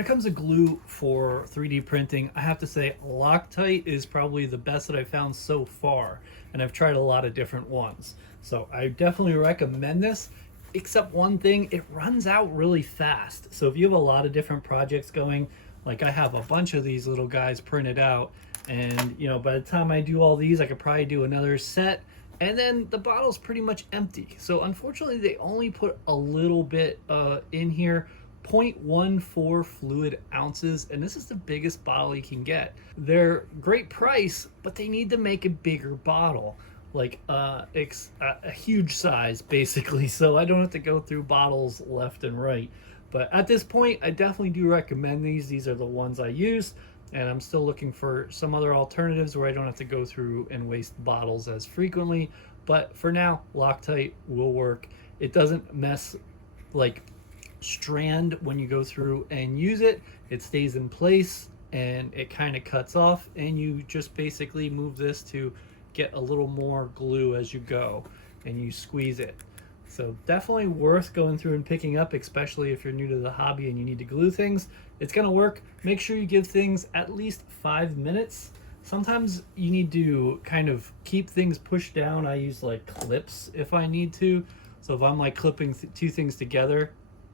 When it comes to glue for 3D printing, I have to say Loctite is probably the best that I've found so far, and I've tried a lot of different ones. So I definitely recommend this, except one thing, it runs out really fast. So if you have a lot of different projects going, like I have a bunch of these little guys printed out, and by the time I do all these, I could probably do another set, and then the bottle's pretty much empty. So unfortunately, they only put a little bit in here, 0.14 fluid ounces, and this is the biggest bottle you can get. They're great price, but they need to make a bigger bottle, like a huge size basically, so I don't have to go through bottles left and right. But at this point, I definitely do recommend these. These are the ones I use, and I'm still looking for some other alternatives where I don't have to go through and waste bottles as frequently. But for now, Loctite will work. It doesn't mess like strand when you go through and use it. It stays in place and it kind of cuts off, and you just basically move this to get a little more glue as you go, and you squeeze it. So definitely worth going through and picking up, especially if you're new to the hobby and you need to glue things. It's gonna work. Make sure you give things at least 5 minutes. Sometimes you need to kind of keep things pushed down. I use like clips if I need to. So if I'm like clipping two things together,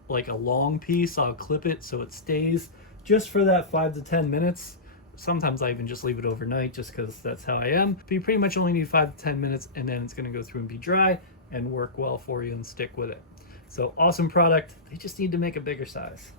like a long piece, I'll clip it so it stays just for that 5 to 10 minutes. Sometimes I even just leave it overnight just because that's how I am. But you pretty much only need 5 to 10 minutes, and then it's going to go through and be dry and work well for you and stick with it. So awesome product. They just need to make a bigger size.